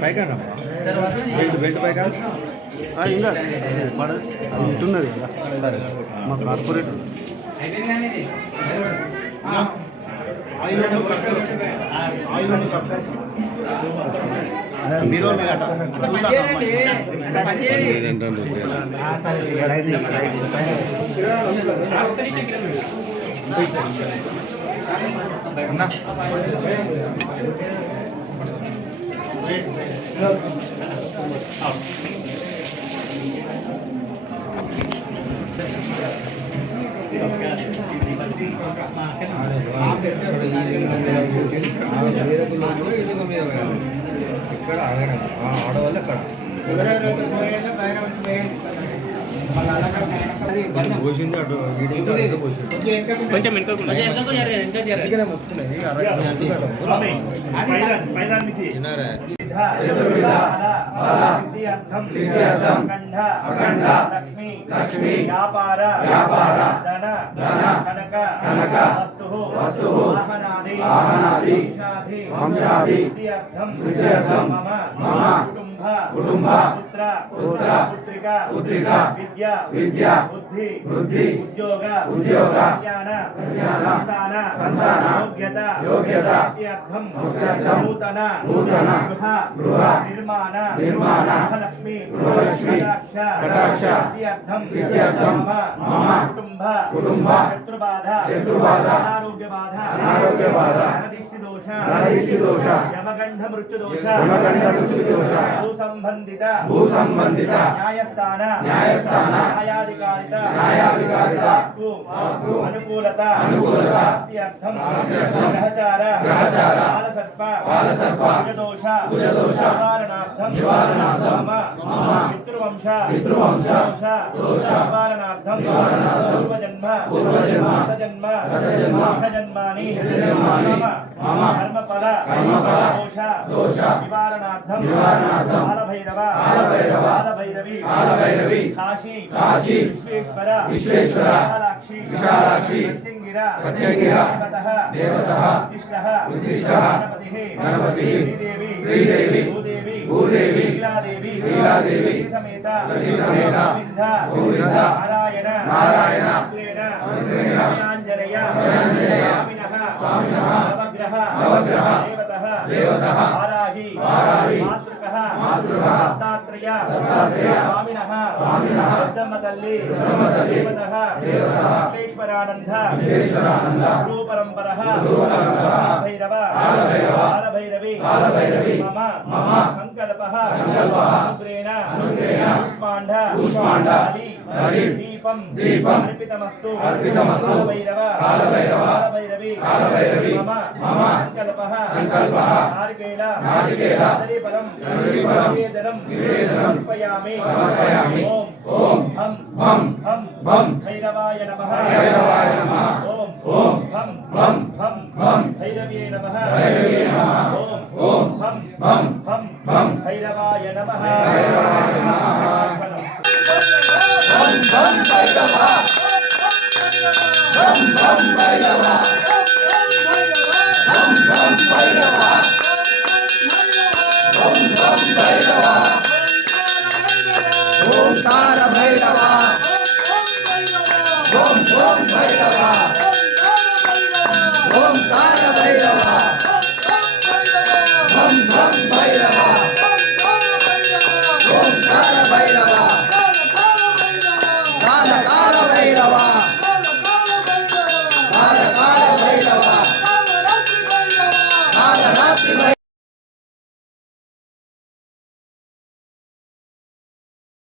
పైగా belt belt పైగా ఇంకా పడ ఉంటున్నది కదా సరే మా కార్పొరేట్ మీరు ఇక్కడ ఆడడం ఆడవాళ్ళు అక్కడ పోసింది అటు వీడియో పోసింది కొంచెం అఖండ లక్ష్మి లక్ష్మి. వ్యాపార వ్యాపార. ధన ధన. కనక కనక. వస్తు వస్తు వాహనాది వాహనాది. వంశాది. వంశాది. సిద్ధ్యర్థం సిద్ధ్యర్థం మమ. మమ. కుటుంబ. కుటుంబ. पुत्र पुत्र पुत्रिका पुत्रिका विद्या विद्या बुद्धि बुद्धि उद्योग उद्योग ज्ञान ज्ञान संतान संतान योग्यता योग्यता इत्यर्थम इत्यर्थम नूतन नूतन गृह गृह निर्माण निर्माण लक्ष्मी लक्ष्मी कटाक्ष कटाक्ष इत्यर्थम इत्यर्थम मम कुटुंब कुटुंब शत्रुबाध शत्रुबाध अनारोग्यबाध अनारोग्यबाध नरदिष्टिदोष नरदिष्टिदोष यमगंध मृत्युदोष यमगंध मृत्युदोष भू संबंधित भू ಭೂಸಂಬಂಧಿತ ನ್ಯಾಯಸ್ಥಾನ ನ್ಯಾಯಸ್ಥಾನ ನ್ಯಾಯಾಧಿಕಾರಿತ ನ್ಯಾಯಾಧಿಕಾರಿತ ಹಕ್ಕು ಅನುಕೂಲತ ಅನುಕೂಲತ ಅರ್ಥಂ ಗ್ರಹಚಾರ ಗ್ರಹಚಾರ ಕಾಲಸರ್ಪ ಕಾಲಸರ್ಪ ಕುಜದೋಷ ಕುಜದೋಷ ನಿವಾರಣಾರ್ಥಂ ನಿವಾರಣಾರ್ಥಂ ಮಮ ಪಿತೃವಂಶ ಪಿತೃವಂಶ ದೋಷ ದೋಷ ನಿವಾರಣಾರ್ಥಂ ನಿವಾರಣಾರ್ಥಂ ಪೂರ್ವಜನ್ಮ ಪೂರ್ವಜನ್ಮ ಗತಜನ್ಮ ಗತಜನ್ಮ ಗತಜನ್ಮಾನಿ ಗತಜನ್ಮಾನಿ ಮಮ ಕರ್ಮಫಲ ಕರ್ಮಫಲ ದೋಷ ದೋಷ ನಿವಾರಣಾರ್ಥಂ ನಿವಾರಣಾರ್ಥಂ కాలభైరవ కాలభైరవ కాలభైరవి కాలభైరవి కాశీ కాశీ విశ్వేశ్వర విశ్వేశ్వర విశాలాక్షి విశాలాక్షి ప్రత్యంగిర ప్రత్యంగిర దేవతః దేవతః ఉత్తిష్టః ఉత్తిష్టః గణపతిః గణపతిః శ్రీదేవి శ్రీదేవి భూదేవి భూదేవి లీలాదేవి లీలాదేవి సమేత సమేత గోవింద గోవింద నారాయణ నారాయణ అగ్రేణ అగ్రేణ ఆంజనేయ ఆంజనేయ స్వామినః స్వామినః నవగ్రహ నవగ్రహ దేవతః దేవతః వారాహి వారాహి మాతృకః దత్తాత్రేయ. దత్తాత్రేయ. స్వామినః. స్వామినః. పెద్దమ్మ తల్లి పెద్దమ్మ తల్లి దేవతః. దేవతః. విశ్వేశ్వరానంద విశ్వేశ్వరానంద గురు పరంపరః గురు పరంపరః భైరవ కాలభైరవ కాలభైరవి కాలభైరవి మమ. మమ. సంకల్పః. సంకల్పః. అనుగ్రేణ. అనుగ్రేణ. పుష్పాండ. పుష్పాండ. బలి. బలి. దీపం. దీపం. అర్పితమస్తు. అర్పితమస్తు. కాలభైరవ. కాలభైరవ. కాలభైరవి. కాలభైరవి. మమ. మమ. கல்பா நாரிகேலா நாரிகேலா நரிபலம் நரிபலம் நிவேதனம் நிவேதனம் சமர்ப்பயாமி சமர்ப்பயாமி ஓம் ஓம் ஹம் ஹம் ஹம் பம் பைரவாய நமஹ பைரவாய நமஹ ஓம் ஓம் ஹம் ஹம் ஹம் பம் பைரவியே நமஹ பைரவியே நமஹ ஓம் ஓம் ஹம் ஹம் ஹம் பம் பைரவாய நமஹ பைரவாய நமஹ ஹம் ஹம் பைரவா ஓம் தார பைரவா. ஓம் ஓம் பைரவா. ஓம் தார பைரவா ஓம் ஓம் பைரவா. ஓம் தார பைரவா.